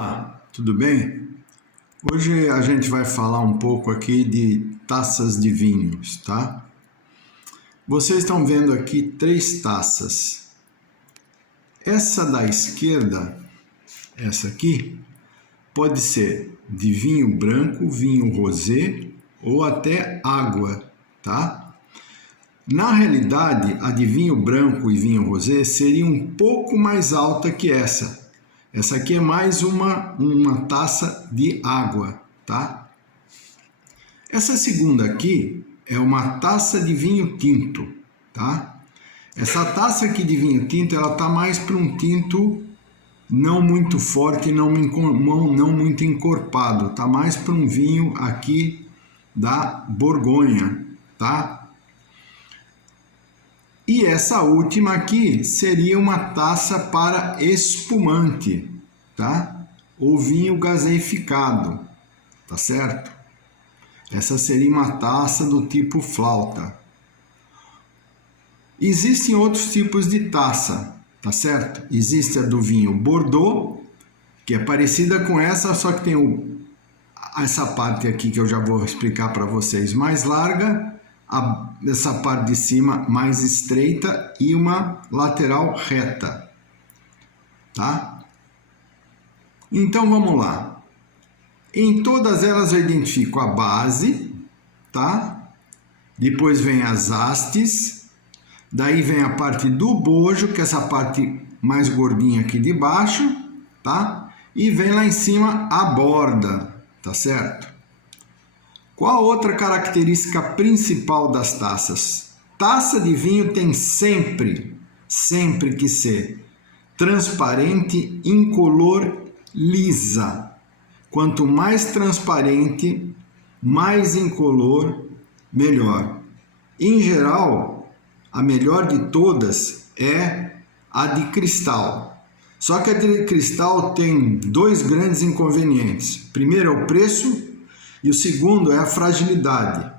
Olá, tudo bem? Hoje a gente vai falar um pouco aqui de taças de vinhos, tá? Vocês estão vendo aqui 3 taças. Essa da esquerda, essa aqui, pode ser de vinho branco, vinho rosé ou até água, tá? Na realidade, a de vinho branco e vinho rosé seria um pouco mais alta que essa. Essa aqui é mais uma taça de água, tá? Essa segunda aqui é uma taça de vinho tinto, tá? Essa taça aqui de vinho tinto, ela tá mais para um tinto não muito forte, não muito encorpado, tá mais para um vinho aqui da Borgonha, tá? E essa última aqui seria uma taça para espumante, tá? Ou vinho gaseificado, tá certo? Essa seria uma taça do tipo flauta. Existem outros tipos de taça, tá certo? Existe a do vinho Bordeaux, que é parecida com essa, só que tem essa parte aqui que eu já vou explicar para vocês, mais larga, essa parte de cima mais estreita e uma lateral reta, tá? Então vamos lá. Em todas elas eu identifico a base, tá? Depois vem as hastes, daí vem a parte do bojo, que é essa parte mais gordinha aqui de baixo, tá? E vem lá em cima a borda, tá certo? Qual a outra característica principal das taças? Taça de vinho tem sempre que ser transparente, incolor, lisa. Quanto mais transparente, mais incolor, melhor. Em geral, a melhor de todas é a de cristal. Só que a de cristal tem 2 grandes inconvenientes. Primeiro é o preço, e o segundo é a fragilidade.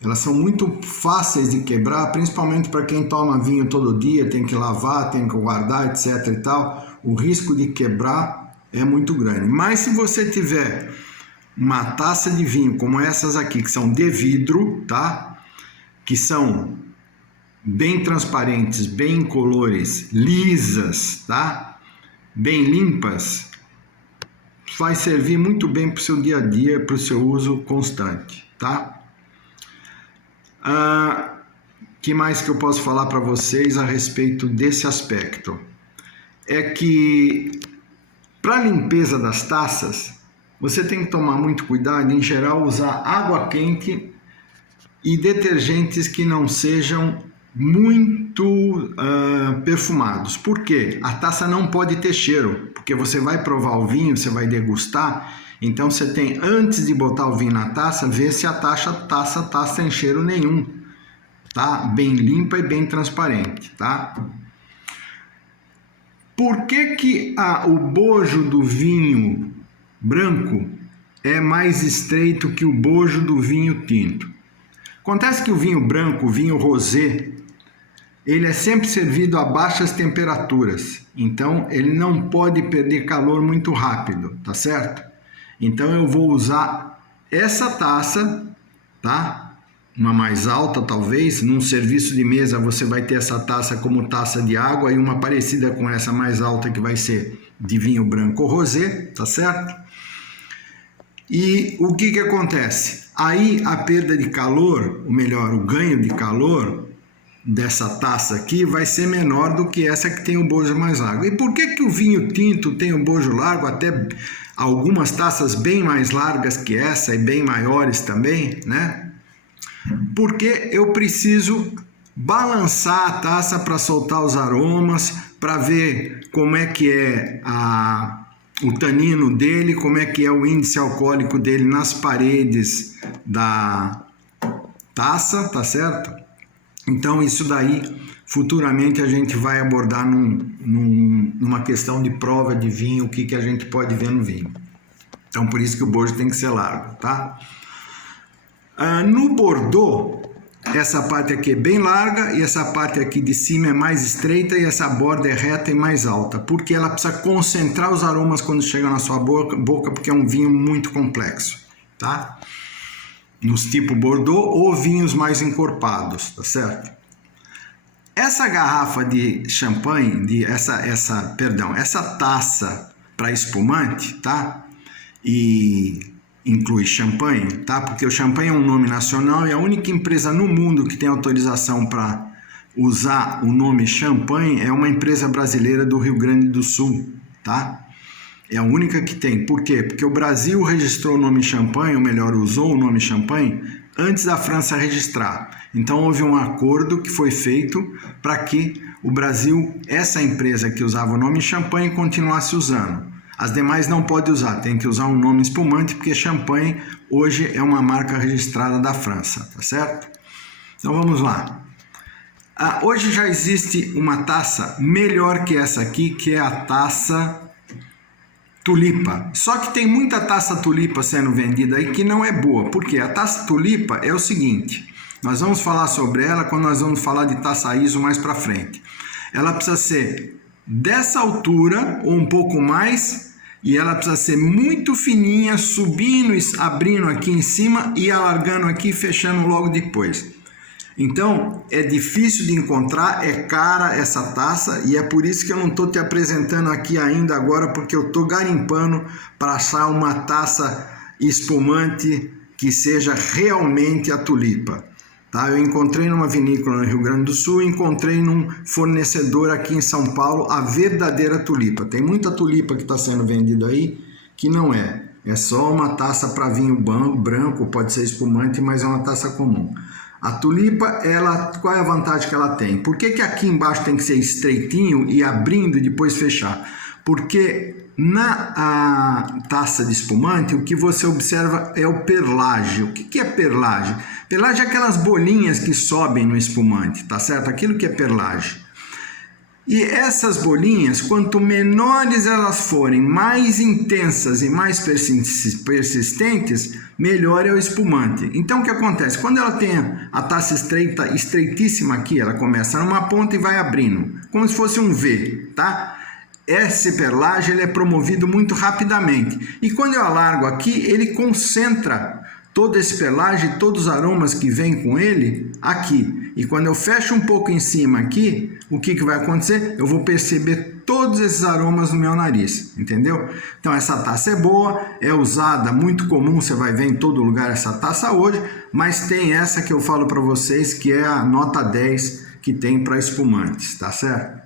Elas são muito fáceis de quebrar, principalmente para quem toma vinho todo dia, tem que lavar, tem que guardar, etc. e tal. O risco de quebrar é muito grande. Mas se você tiver uma taça de vinho como essas aqui, que são de vidro, tá? Que são bem transparentes, bem incolores, lisas, tá? Bem limpas, vai servir muito bem para o seu dia a dia, para o seu uso constante, tá? Que mais que eu posso falar para vocês a respeito desse aspecto? É que para a limpeza das taças, você tem que tomar muito cuidado, em geral, usar água quente e detergentes que não sejam muito perfumados. Por quê? A taça não pode ter cheiro, porque você vai provar o vinho, você vai degustar, então você tem, antes de botar o vinho na taça, ver se a taça tá sem cheiro nenhum, tá? Bem limpa e bem transparente, tá? Por que o bojo do vinho branco é mais estreito que o bojo do vinho tinto? Acontece que o vinho branco, o vinho rosé, ele é sempre servido a baixas temperaturas, então ele não pode perder calor muito rápido, tá certo? Então eu vou usar essa taça, tá? Uma mais alta talvez, num serviço de mesa você vai ter essa taça como taça de água e uma parecida com essa mais alta que vai ser de vinho branco ou rosé, tá certo? E o que acontece? Aí a perda de calor, ou melhor, o ganho de calor dessa taça aqui vai ser menor do que essa que tem o bojo mais largo. E por que o vinho tinto tem o bojo largo, até algumas taças bem mais largas que essa e bem maiores também, né? Porque eu preciso balançar a taça para soltar os aromas, para ver como é que é o tanino dele, como é que é o índice alcoólico dele nas paredes da taça, tá certo? Então isso daí futuramente a gente vai abordar numa questão de prova de vinho, o que a gente pode ver no vinho. Então por isso que o bojo tem que ser largo, tá? No Bordeaux essa parte aqui é bem larga e essa parte aqui de cima é mais estreita e essa borda é reta e mais alta, porque ela precisa concentrar os aromas quando chega na sua boca, porque é um vinho muito complexo, tá? Nos tipo Bordeaux ou vinhos mais encorpados, tá certo? Essa garrafa de champanhe, essa taça para espumante, tá? E inclui champanhe, tá? Porque o champanhe é um nome nacional e a única empresa no mundo que tem autorização para usar o nome champanhe é uma empresa brasileira do Rio Grande do Sul, tá? É a única que tem. Por quê? Porque o Brasil registrou o nome champanhe, ou melhor, usou o nome champanhe antes da França registrar. Então houve um acordo que foi feito para que o Brasil, essa empresa que usava o nome champanhe, continuasse usando. As demais não podem usar, tem que usar um nome espumante, porque champanhe hoje é uma marca registrada da França, tá certo? Então vamos lá. Hoje já existe uma taça melhor que essa aqui, que é a taça Tulipa. Só que tem muita taça Tulipa sendo vendida aí que não é boa. Por quê? A taça Tulipa é o seguinte, nós vamos falar sobre ela quando nós vamos falar de taça ISO mais para frente. Ela precisa ser dessa altura ou um pouco mais, e ela precisa ser muito fininha, subindo, abrindo aqui em cima e alargando aqui, fechando logo depois. Então, é difícil de encontrar, é cara essa taça, e é por isso que eu não estou te apresentando aqui ainda agora, porque eu estou garimpando para achar uma taça espumante que seja realmente a Tulipa. Tá? Eu encontrei numa vinícola no Rio Grande do Sul, encontrei num fornecedor aqui em São Paulo a verdadeira Tulipa. Tem muita Tulipa que está sendo vendida aí que não é. É só uma taça para vinho branco, pode ser espumante, mas é uma taça comum. A Tulipa, qual é a vantagem que ela tem? Por que aqui embaixo tem que ser estreitinho e abrindo e depois fechar? Porque na taça de espumante, o que você observa é o perlage. O que é perlage? Perlage é aquelas bolinhas que sobem no espumante, tá certo? Aquilo que é perlage. E essas bolinhas, quanto menores elas forem, mais intensas e mais persistentes, melhor é o espumante. Então o que acontece? Quando ela tem a taça estreitíssima aqui, ela começa numa ponta e vai abrindo, como se fosse um V, tá? Esse perlage ele é promovido muito rapidamente. E quando eu alargo aqui, ele concentra todo esse perlage, todos os aromas que vêm com ele aqui. E quando eu fecho um pouco em cima aqui, o que vai acontecer? Eu vou perceber todos esses aromas no meu nariz, entendeu? Então essa taça é boa, é usada, muito comum, você vai ver em todo lugar essa taça hoje, mas tem essa que eu falo para vocês, que é a nota 10 que tem para espumantes, tá certo?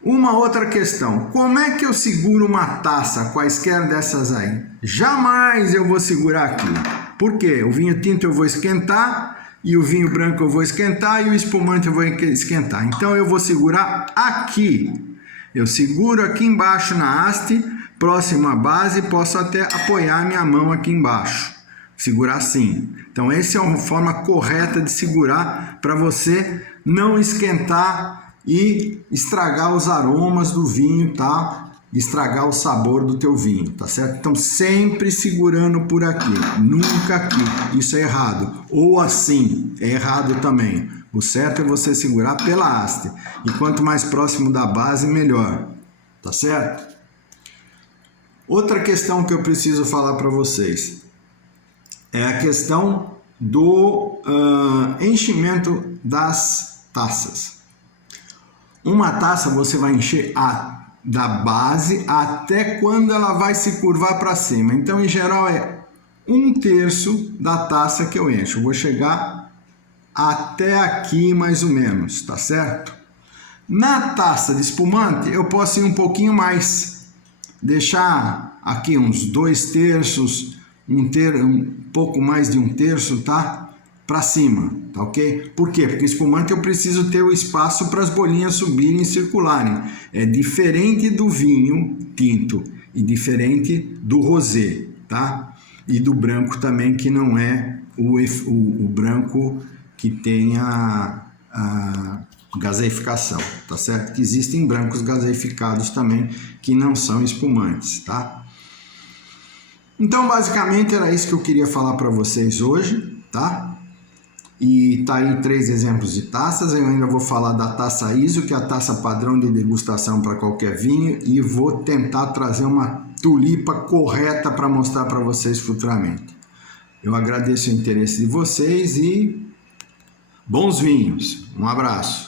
Uma outra questão, como é que eu seguro uma taça, quaisquer dessas aí? Jamais eu vou segurar aqui. Por quê? O vinho tinto eu vou esquentar, e o vinho branco eu vou esquentar, e o espumante eu vou esquentar. Então eu vou segurar aqui. Eu seguro aqui embaixo na haste, próximo à base, posso até apoiar minha mão aqui embaixo. Segurar assim. Então essa é uma forma correta de segurar para você não esquentar e estragar os aromas do vinho, tá? Estragar o sabor do teu vinho, tá certo? Então sempre segurando por aqui, nunca aqui, isso é errado. Ou assim, é errado também. O certo é você segurar pela haste, e quanto mais próximo da base, melhor, tá certo? Outra questão que eu preciso falar para vocês é a questão do enchimento das taças. Uma taça você vai encher da base até quando ela vai se curvar para cima. Então, em geral, é 1/3 da taça que eu encho. Eu vou chegar até aqui, mais ou menos, tá certo? Na taça de espumante, eu posso ir um pouquinho mais. Deixar aqui uns 2/3, um pouco mais de 1/3, tá? Para cima, tá ok? Por quê? Porque espumante eu preciso ter o espaço para as bolinhas subirem e circularem. É diferente do vinho tinto e diferente do rosé, tá? E do branco também, que não é o branco que tem a gaseificação, tá certo? Que existem brancos gaseificados também que não são espumantes, tá? Então, basicamente, era isso que eu queria falar para vocês hoje, tá? E tá aí 3 exemplos de taças. Eu ainda vou falar da taça ISO, que é a taça padrão de degustação para qualquer vinho, e vou tentar trazer uma tulipa correta para mostrar para vocês futuramente. Eu agradeço o interesse de vocês e bons vinhos. Um abraço.